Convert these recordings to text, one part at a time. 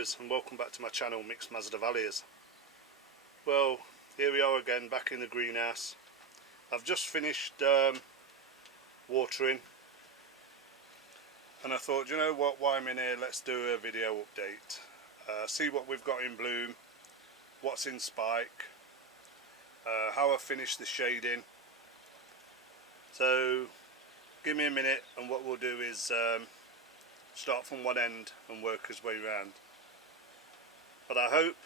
viewers, and welcome back to my channel, Mixed Masdevallias. Well, here we are again, back in the greenhouse. I've just finished watering, and I thought, you know what, while I'm in here, let's do a video update. See what we've got in bloom, what's in spike, how I finished the shading. So give me a minute, and what we'll do is start from one end and work his way around. But I hope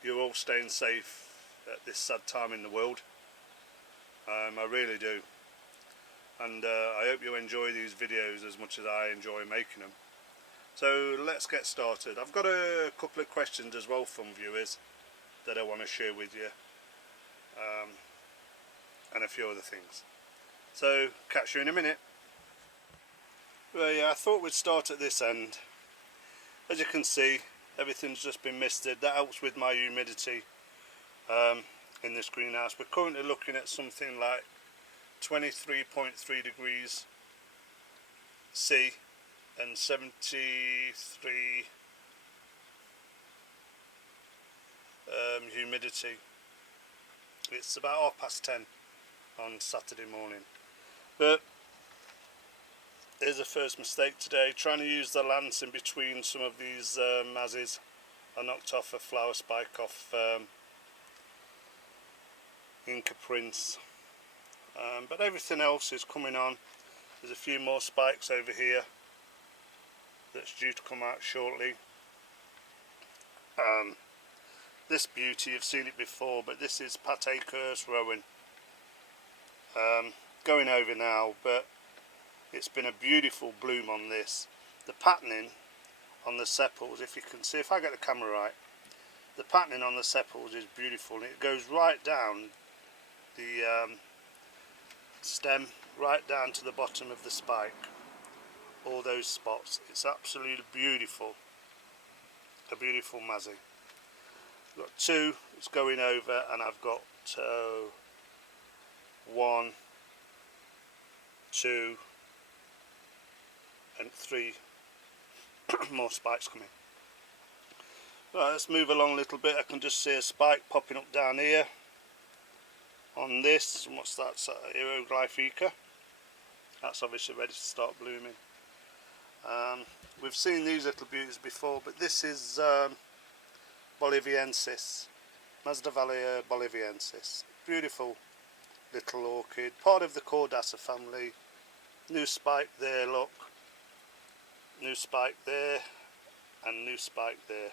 you're all staying safe at this sad time in the world. I really do, and I hope you enjoy these videos as much as I enjoy making them. So let's get started. I've got a couple of questions as well from viewers that I want to share with you, and a few other things. So catch you in a minute. Well, yeah, I thought we'd start at this end. As you can see, everything's just been misted. That helps with my humidity in this greenhouse. We're currently looking at something like 23.3 degrees C and 73 humidity. It's about 10:30 on Saturday morning. But here's the first mistake today, trying to use the lance in between some of these mazzies. I knocked off a flower spike off Inca Prince, but everything else is coming on. There's a few more spikes over here that's due to come out shortly. This beauty, you've seen it before, but this is Pate Curse Rowan, going over now, but it's been a beautiful bloom on this. The patterning on the sepals, if you can see, if I get the camera right, the patterning on the sepals is beautiful, and it goes right down the stem, right down to the bottom of the spike. All those spots, it's absolutely beautiful. A beautiful mazzy. I've got two, it's going over, and I've got 1, 2 and 3 more spikes coming. Right, let's move along a little bit. I can just see a spike popping up down here on this. And what's that? Hieroglyphica. That's obviously ready to start blooming. We've seen these little beauties before, but this is Boliviensis, Masdevallia Boliviensis. Beautiful little orchid, part of the Cordata family. New spike there, look. New spike there, and new spike there.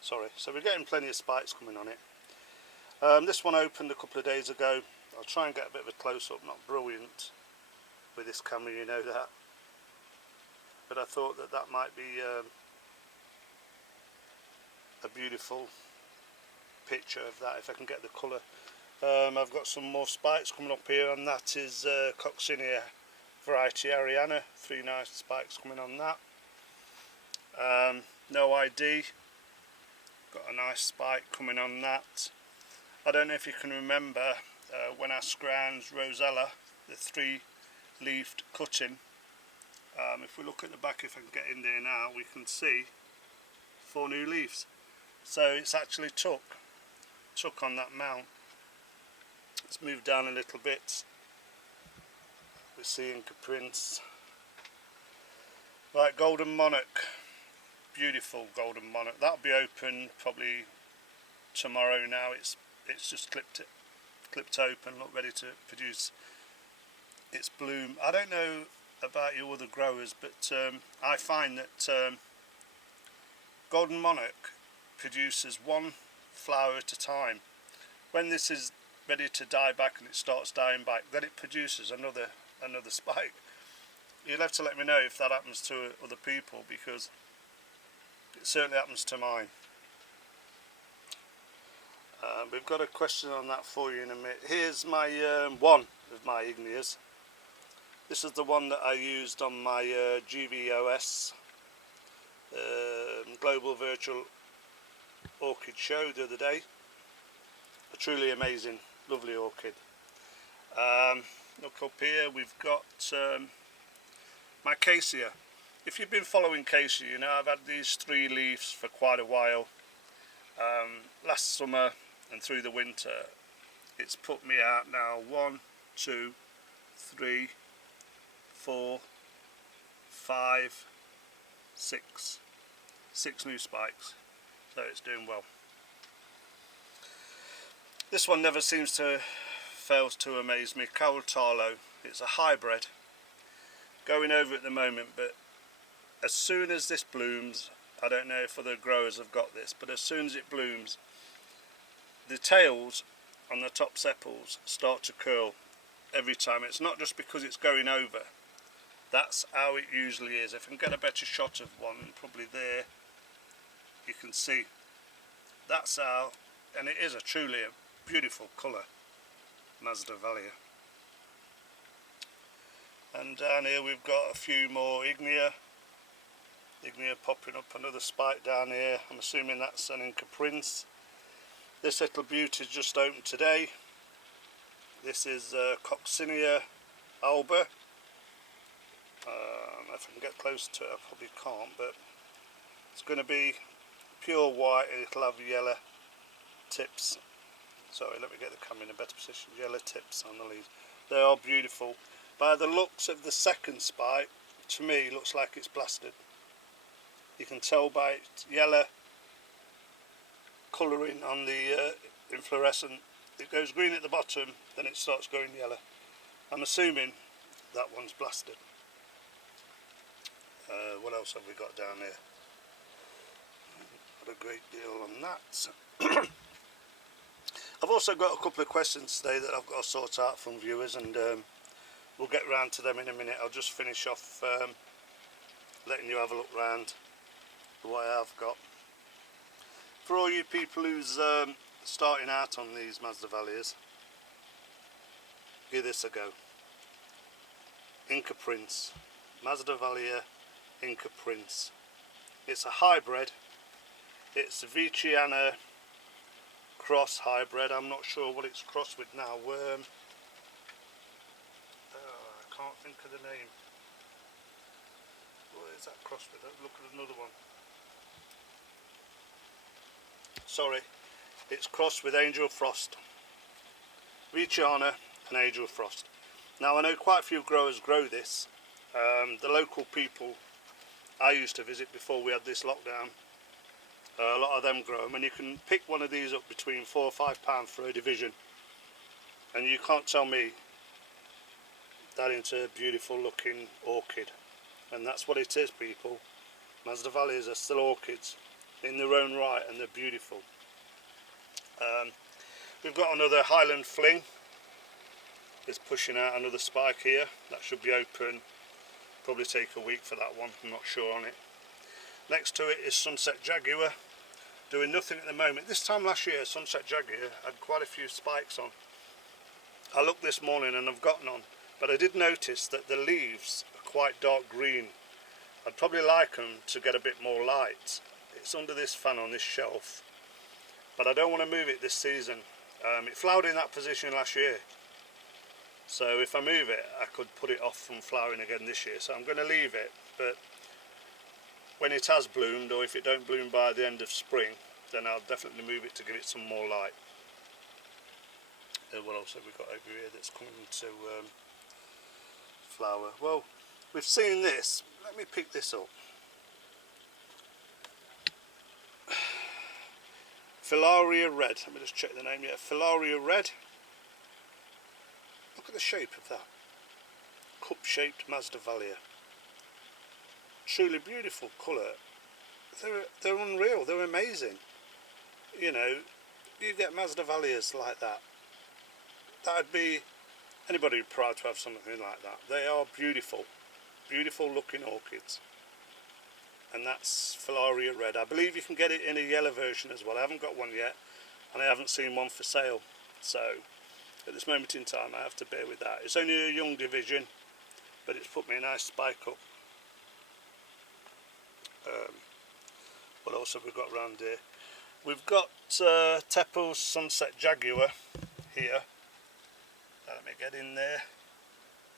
Sorry, so we're getting plenty of spikes coming on it. This one opened a couple of days ago. I'll try and get a bit of a close-up, not brilliant with this camera, you know that. But I thought that that might be a beautiful picture of that, if I can get the colour. I've got some more spikes coming up here, and that is Coccinia variety Ariana. 3 nice spikes coming on that. No ID, got a nice spike coming on that. I don't know if you can remember when I scrounged Rosella, the 3-leafed cutting. If we look at the back, if I can get in there now, we can see 4 new leaves. So it's actually took on that mount. Let's move down a little bit. We're seeing Inca Prince. Right, Golden Monarch, beautiful Golden Monarch. That'll be open probably tomorrow. Now it's just clipped open, look, ready to produce its bloom. I don't know about you other growers, but I find that Golden Monarch produces 1 flower at a time. When this is ready to die back and it starts dying back, then it produces another spike. You'll have to let me know if that happens to other people, because it certainly happens to mine. We've got a question on that for you in a minute. Here's my one of my Ignias. This is the one that I used on my GVOS Global Virtual Orchid show the other day. A truly amazing, lovely orchid. Look up here, we've got my Cassia. if you've been following Casey, you know I've had these 3 leaves for quite a while. Last summer and through the winter, it's put me out now 1, 2, 3, 4, 5, 6 new spikes, so it's doing well. This one never seems to fails to amaze me. Caultalo, it's a hybrid going over at the moment, but as soon as this blooms, I don't know if other growers have got this, but as soon as it blooms, the tails on the top sepals start to curl every time. It's not just because it's going over, that's how it usually is. If I can get a better shot of one, probably there, you can see that's how, and it is a truly a beautiful colour, Masdevallia. And down here we've got a few more Ignea popping up, another spike down here. I'm assuming that's an Inca Prince. This little beauty's just opened today. This is Coccinea alba. If I can get close to it, I probably can't, but it's going to be pure white and it'll have yellow tips. Sorry, let me get the camera in a better position. Yellow tips on the leaves. They are beautiful. By the looks of the second spike, to me, looks like it's blasted. You can tell by its yellow colouring on the inflorescent. It goes green at the bottom, then it starts going yellow. I'm assuming that one's blasted. What else have we got down here? Got a great deal on that. I've also got a couple of questions today that I've got to sort out from viewers, and we'll get round to them in a minute. I'll just finish off letting you have a look round what I have got. For all you people who's starting out on these Masdevallias, give this a go. Inca Prince, Masdevallia Inca Prince. It's a hybrid. It's a Viciana cross hybrid. I'm not sure what it's crossed with now. I can't think of the name. What is that crossed with? Look at another one. Sorry, it's crossed with Angel Frost. Viciana and Angel Frost. Now I know quite a few growers grow this. The local people I used to visit before we had this lockdown, a lot of them grow them, and you can pick one of these up between £4 or £5 for a division, and you can't tell me that into a beautiful looking orchid. And that's what it is, people. Masdevallias are still orchids in their own right, and they're beautiful. We've got another Highland Fling. It's pushing out another spike here. That should be open, probably take a week for that one, I'm not sure on it. Next to it is Sunset Jaguar, doing nothing at the moment. This time last year, Sunset Jaguar had quite a few spikes on. I looked this morning and I've got none, but I did notice that the leaves are quite dark green. I'd probably like them to get a bit more light. It's under this fan on this shelf, but I don't want to move it this season. It flowered in that position last year, so if I move it I could put it off from flowering again this year, so I'm going to leave it. But when it has bloomed, or if it don't bloom by the end of spring, then I'll definitely move it to give it some more light. What else have we got over here that's coming to flower? Well, we've seen this. Let me pick this up. Filaria Red. Let me just check the name. Yeah, Filaria Red. Look at the shape of that. Cup-shaped Masdevallia. Truly beautiful colour. They're unreal. They're amazing. You know, you get Masdevallias like that. That'd be, anybody would be proud to have something like that. They are beautiful. Beautiful looking orchids. And that's Filaria Red. I believe you can get it in a yellow version as well. I haven't got one yet, and I haven't seen one for sale. So at this moment in time I have to bear with that. It's only a young division, but it's put me a nice spike up. What else have we got around here? We've got Teppel's Sunset Jaguar here. Let me get in there.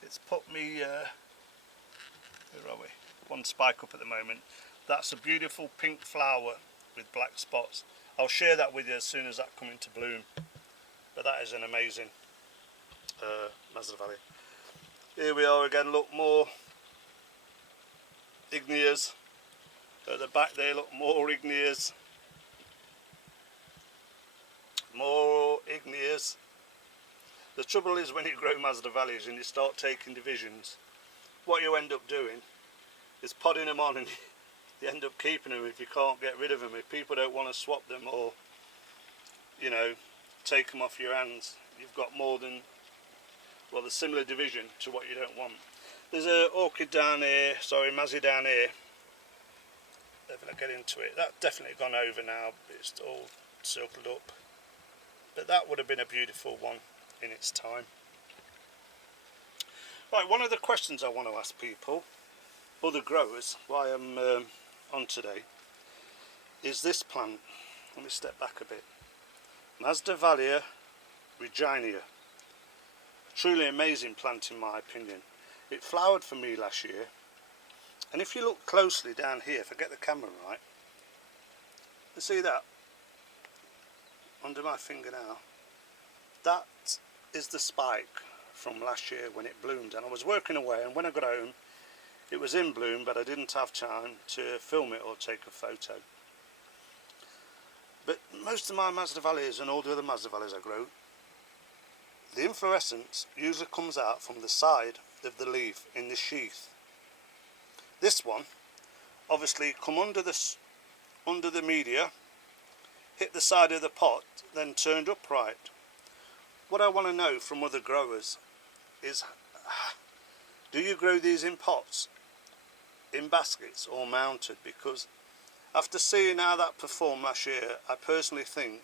It's put me, where are we? one spike up at the moment. That's a beautiful pink flower with black spots. I'll share that with you as soon as that comes into bloom. But that is an amazing Masdevallia. Here we are again, look, more igneas. At the back there, look, more igneas. More igneas. The trouble is when you grow Masdevallias and you start taking divisions, what you end up doing is podding them on, and you end up keeping them if you can't get rid of them. If people don't want to swap them or, you know, take them off your hands, you've got more than, well, the similar division to what you don't want. There's a orchid down here, sorry, Mazzy down here. If I get into it, that's definitely gone over now. It's all circled up. But that would have been a beautiful one in its time. Right, one of the questions I want to ask people, other growers, why I'm on today, is this plant. Let me step back a bit. Masdevallia reginaea. A truly amazing plant in my opinion. It flowered for me last year, and if you look closely down here, if I get the camera right, you see that under my finger now, that is the spike from last year when it bloomed. And I was working away, and when I got home it was in bloom, but I didn't have time to film it or take a photo. But most of my Masdevallias and all the other Masdevallias I grow, the inflorescence usually comes out from the side of the leaf in the sheath. This one obviously come under the media, hit the side of the pot, then turned upright. What I want to know from other growers is, do you grow these in pots, in baskets, or mounted? Because after seeing how that performed last year, I personally think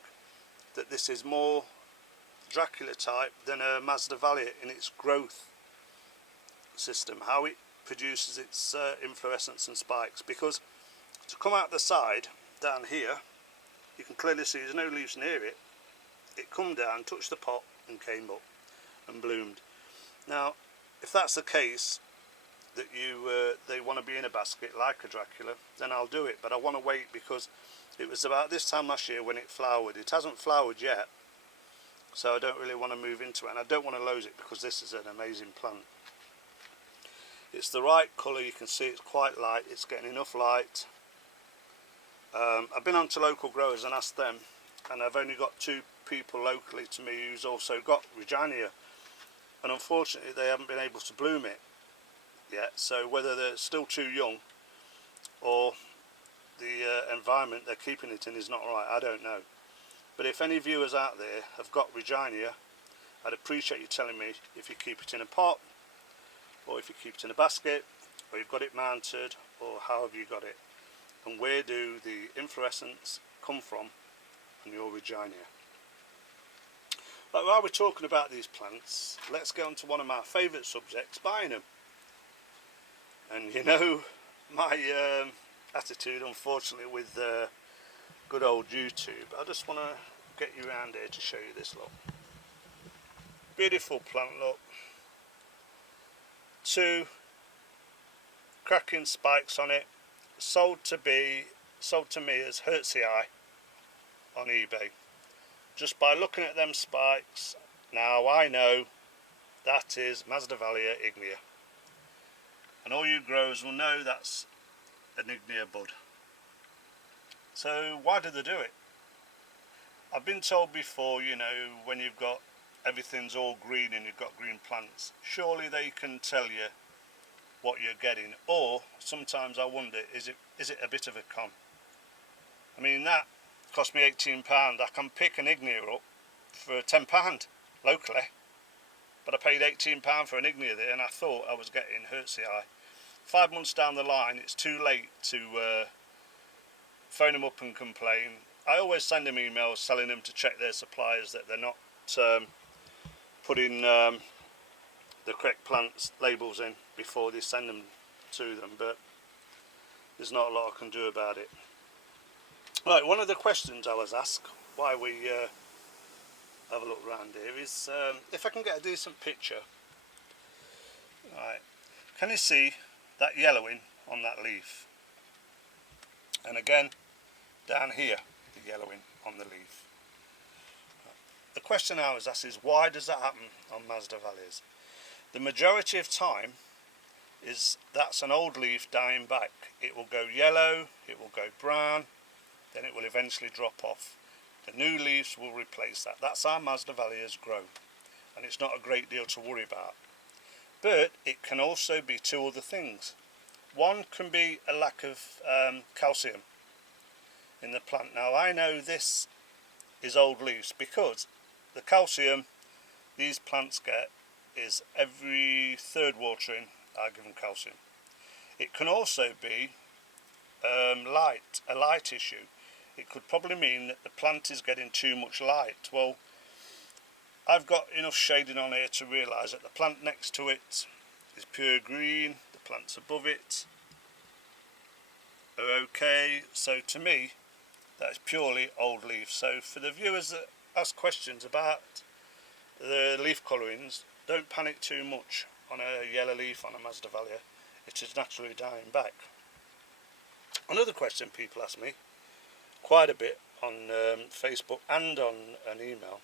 that this is more Dracula type than a Masdevallia in its growth system, how it produces its inflorescence and spikes. Because to come out the side down here, you can clearly see there's no leaves near it. It come down, touched the pot and came up and bloomed. Now if that's the case, that they want to be in a basket like a Dracula, then I'll do it. But I want to wait, because it was about this time last year when it flowered. It hasn't flowered yet, so I don't really want to move into it, and I don't want to lose it, because this is an amazing plant. It's the right colour, you can see it's quite light, it's getting enough light. I've been on to local growers and asked them, and I've only got 2 people locally to me who's also got reginaea, and unfortunately they haven't been able to bloom it yet. So whether they're still too young or the environment they're keeping it in is not right, I don't know. But if any viewers out there have got reginaea, I'd appreciate you telling me if you keep it in a pot, or if you keep it in a basket, or you've got it mounted, or how have you got it, and where do the inflorescence come from on your reginaea. But while we're talking about these plants, let's get on to one of my favourite subjects, buying them. And you know my attitude, unfortunately, with good old YouTube. I just want to get you around here to show you this, look. Beautiful plant, look. 2 cracking spikes on it, sold to me as hurts the eye on eBay. Just by looking at them spikes, now I know that is Masdevallia ignea. And all you growers will know that's an ignea bud. So why do they do it? I've been told before, you know, when you've got everything's all green and you've got green plants, surely they can tell you what you're getting. Or sometimes I wonder, is it a bit of a con? I mean, that cost me £18. I can pick an ignea up for £10 locally, but I paid £18 for an ignea there, and I thought I was getting hurts the eye. 5 months down the line, it's too late to phone them up and complain. I always send them emails telling them to check their suppliers, that they're not putting the correct plants labels in before they send them to them, but there's not a lot I can do about it. Right, one of the questions I was asked why we have a look around here is if I can get a decent picture. Right, can you see that yellowing on that leaf. And again, down here, the yellowing on the leaf. The question I was asked is, why does that happen on Masdevallias? The majority of time is that's an old leaf dying back. It will go yellow, it will go brown, then it will eventually drop off. The new leaves will replace that. That's how Masdevallias grow, and it's not a great deal to worry about. But it can also be two other things. One can be a lack of calcium in the plant. Now I know this is old leaves because the calcium these plants get is every third watering I give them calcium. It can also be a light issue. It could probably mean that the plant is getting too much light. Well, I've got enough shading on here to realise that the plant next to it is pure green, the plants above it are okay, so to me that is purely old leaf. So for the viewers that ask questions about the leaf colourings, don't panic too much on a yellow leaf on a Masdevallia. It is naturally dying back. Another question people ask me quite a bit on Facebook and on an email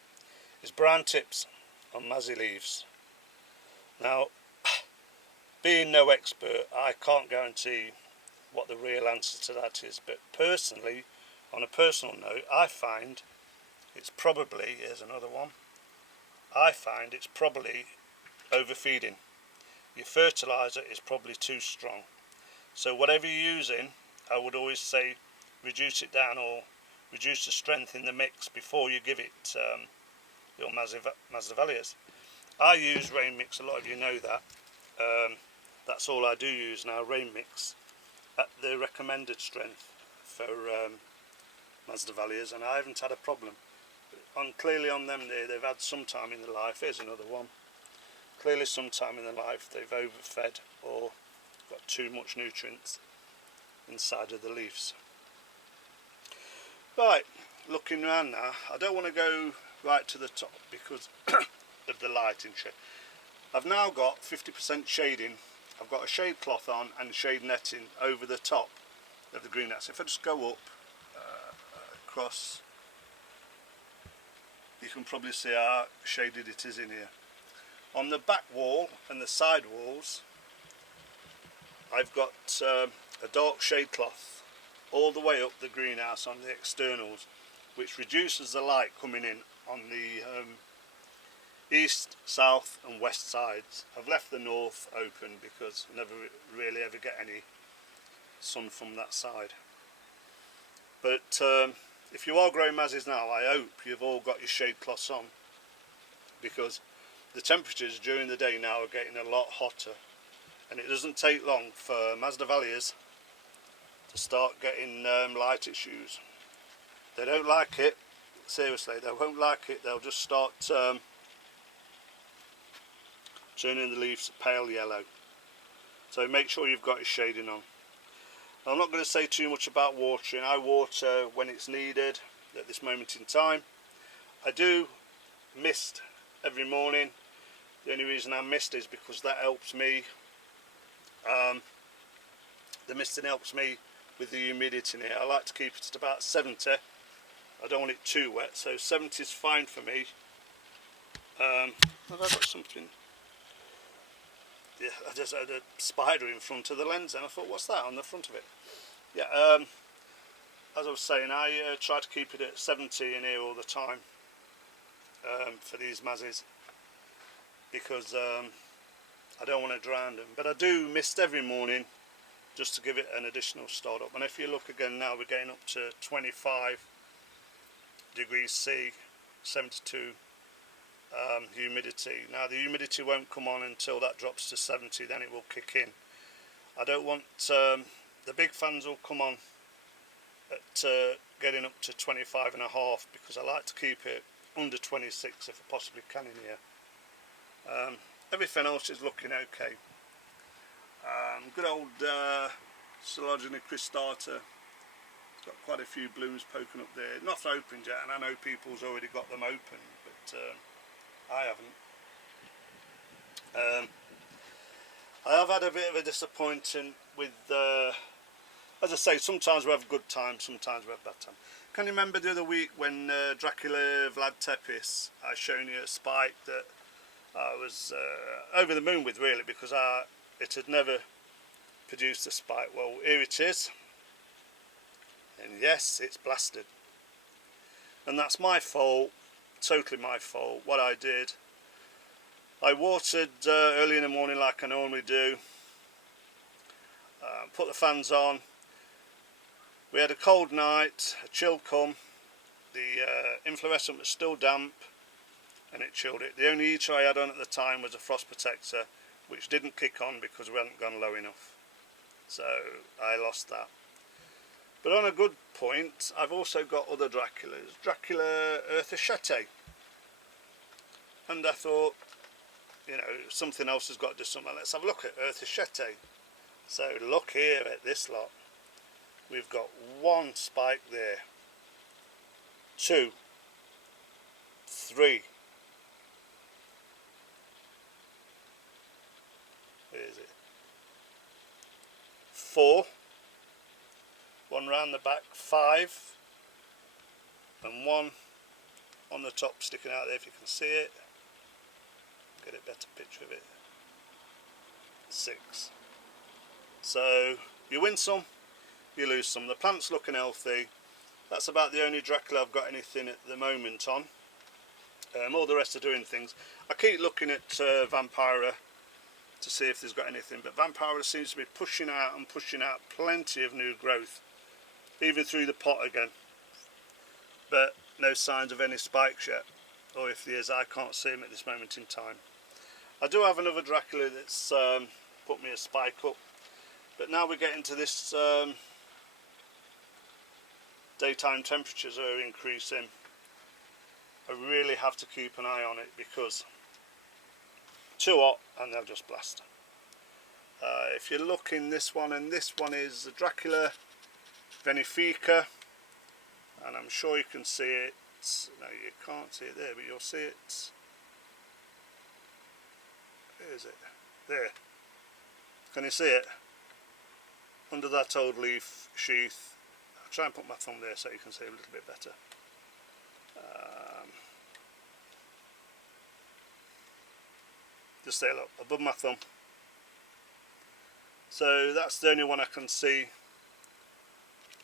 is brown tips on Mazzy leaves. Now, being no expert, I can't guarantee what the real answer to that is, but personally, on a personal note, I find it's probably, here's another one, I find it's probably overfeeding. Your fertiliser is probably too strong. So whatever you're using, I would always say reduce it down or reduce the strength in the mix before you give it your Masdevallias. I use rain mix, a lot of you know that. That's all I do use now, rain mix at the recommended strength for Masdevallias, and I haven't had a problem. Clearly on them there, they've had some time in their life. Here's another one. Clearly some time in their life they've overfed or got too much nutrients inside of the leaves. Right, looking around now, I don't want to go right to the top because of the lighting shade. I've now got 50% shading. I've got a shade cloth on and shade netting over the top of the greenhouse. If I just go up across, you can probably see how shaded it is in here. On the back wall and the side walls, I've got a dark shade cloth all the way up the greenhouse on the externals, which reduces the light coming in on the east, south and west sides. I've left the north open because I never really ever get any sun from that side. But if you are growing Mazzies now, I hope you've all got your shade cloths on, because the temperatures during the day now are getting a lot hotter, and it doesn't take long for Masdevallias to start getting light issues. They don't like it, seriously, they won't like it. They'll just start turning the leaves pale yellow. So make sure you've got your shading on. I'm not going to say too much about watering. I water when it's needed at this moment in time. I do mist every morning. The only reason I mist is because that helps me. The misting helps me with the humidity in here. I like to keep it at about 70. I don't want it too wet, so 70 is fine for me. Have I got something? Yeah, I just had a spider in front of the lens and I thought, what's that on the front of it? Yeah, as I was saying, I try to keep it at 70 in here all the time for these Mazzies, because I don't want to drown them. But I do mist every morning just to give it an additional start up. And if you look again now, we're getting up to 25 degrees C, 72 humidity. Now the humidity won't come on until that drops to 70, then it will kick in. I don't want the big fans will come on at getting up to 25 and a half, because I like to keep it under 26 if I possibly can in here. Everything else is looking okay. Good old Coleogyne cristata. It's got quite a few blooms poking up there. Nothing opened yet, and I know people's already got them open, but I haven't. I have had a bit of a disappointing with, as I say, sometimes we have good times, sometimes we have bad times. Can you remember the other week when Dracula Vlad Tepes, I shown you a spike that I was over the moon with, really, because it had never produced a spike. Well, here it is, and yes, it's blasted, and that's my fault, totally my fault. What I did, I watered early in the morning like I normally do, put the fans on. We had a cold night, a chill come, the inflorescent was still damp and it chilled it. The only heater I had on at the time was a frost protector, which didn't kick on because we hadn't gone low enough, so I lost that. But on a good point, I've also got other Draculas, Dracula Earthachete, and I thought, you know, something else has got to do something. Let's have a look at Earthachete. So look here at this lot. We've got one spike there, 2, 3. Where is it? 4. One round the back, 5, and 1 on the top sticking out there if you can see it. Get a better picture of it. 6. So you win some, you lose some. The plant's looking healthy. That's about the only Dracula I've got anything at the moment on. All the rest are doing things. I keep looking at Vampira to see if there's got anything, but Vampira seems to be pushing out plenty of new growth, even through the pot again, but no signs of any spikes yet, or if there is, I can't see them at this moment in time. I do have another Dracula that's put me a spike up, but now we get into this daytime temperatures are increasing. I really have to keep an eye on it because too hot and they'll just blast. If you look in this one, and this one is the Dracula Benefica, and I'm sure you can see it. No, you can't see it there, but you'll see it. Where is it? There. Can you see it? Under that old leaf sheath. I'll try and put my thumb there so you can see a little bit better. Just there, look, above my thumb. So that's the only one I can see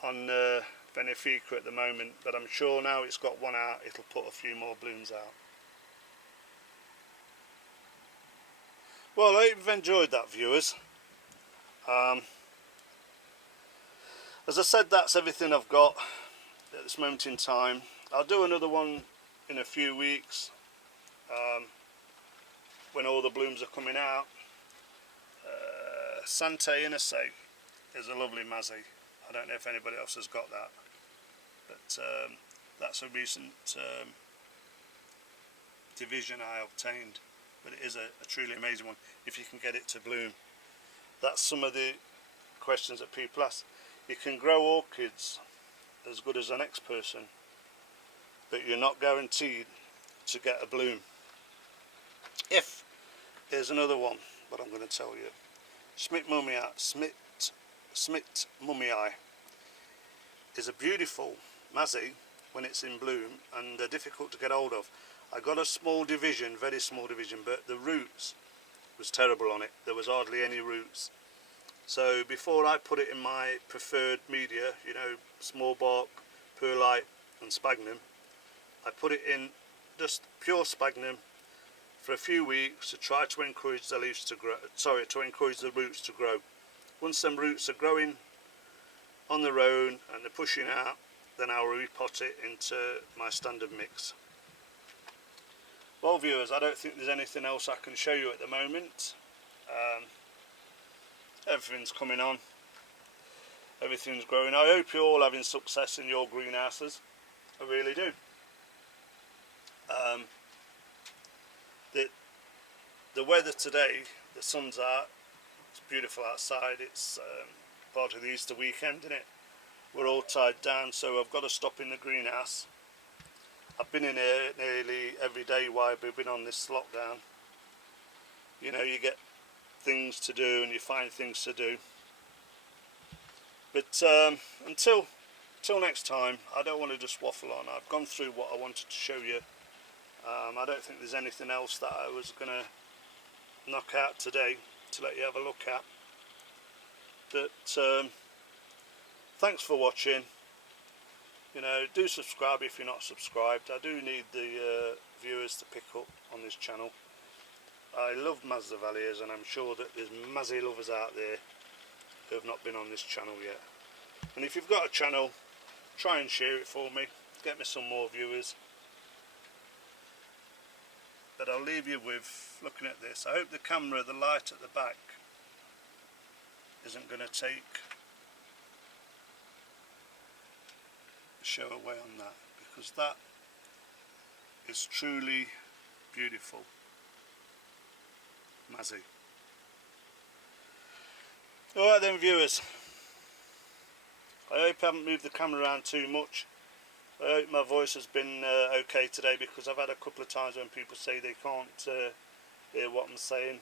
on Benefica at the moment, but I'm sure now it's got one out, it'll put a few more blooms out. Well, I hope you've enjoyed that, viewers. As I said, that's everything I've got at this moment in time. I'll do another one in a few weeks when all the blooms are coming out. Sante Inese is a lovely Mazzy. I don't know if anybody else has got that, but that's a recent division I obtained, but it is a truly amazing one if you can get it to bloom. That's some of the questions that people ask. You can grow orchids as good as the next person, but you're not guaranteed to get a bloom. If here's another one, what I'm going to tell you. Smit Mummii is a beautiful Mazzy when it's in bloom, and they're difficult to get hold of. I got a small division, very small division, but the roots was terrible on it. There was hardly any roots. So before I put it in my preferred media, you know, small bark, perlite and sphagnum, I put it in just pure sphagnum for a few weeks to try to encourage the leaves to grow, to encourage the roots to grow. Once them roots are growing on their own and they're pushing out, then I'll repot it into my standard mix. Well, viewers, I don't think there's anything else I can show you at the moment. Everything's coming on, everything's growing. I hope you're all having success in your greenhouses. I really do. The weather today, the sun's out, it's beautiful outside. It's part of the Easter weekend, isn't it? We're all tied down, so I've got to stop in the greenhouse. I've been in here nearly every day while we've been on this lockdown. You know, you get things to do and you find things to do. But until next time, I don't want to just waffle on. I've gone through what I wanted to show you. I don't think there's anything else that I was going to knock out today to let you have a look at. But thanks for watching. You know, do subscribe if you're not subscribed. I do need the viewers to pick up on this channel. I love Masdevallias, and I'm sure that there's Mazzy lovers out there who have not been on this channel yet. And if you've got a channel, try and share it for me. Get me some more viewers. But I'll leave you with looking at this. I hope the camera, the light at the back, isn't going to take the show away on that, because that is truly beautiful. Mazzy. Alright then, viewers, I hope I haven't moved the camera around too much. I hope my voice has been okay today, because I've had a couple of times when people say they can't hear what I'm saying.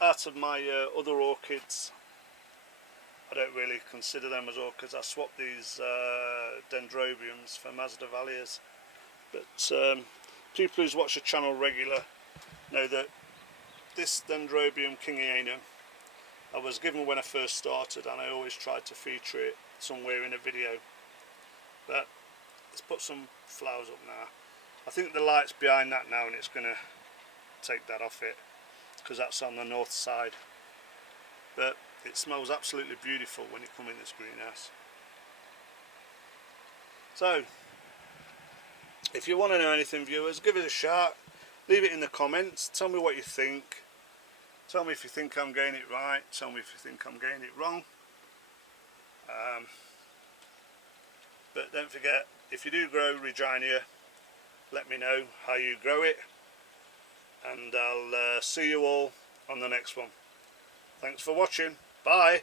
Out of my other orchids, I don't really consider them as orchids. I swapped these dendrobiums for Masdevallias. But people who's watched the channel regular know that this dendrobium kingianum I was given when I first started, and I always tried to feature it somewhere in a video. But let's put some flowers up now. I think the light's behind that now, and it's going to take that off it, because that's on the north side. But it smells absolutely beautiful when you come in this greenhouse. So if you want to know anything, viewers, give it a shout. Leave it in the comments. Tell me what you think. Tell me if you think I'm getting it right. Tell me if you think I'm getting it wrong. But don't forget, if you do grow Regina, let me know how you grow it. And I'll see you all on the next one. Thanks for watching. Bye.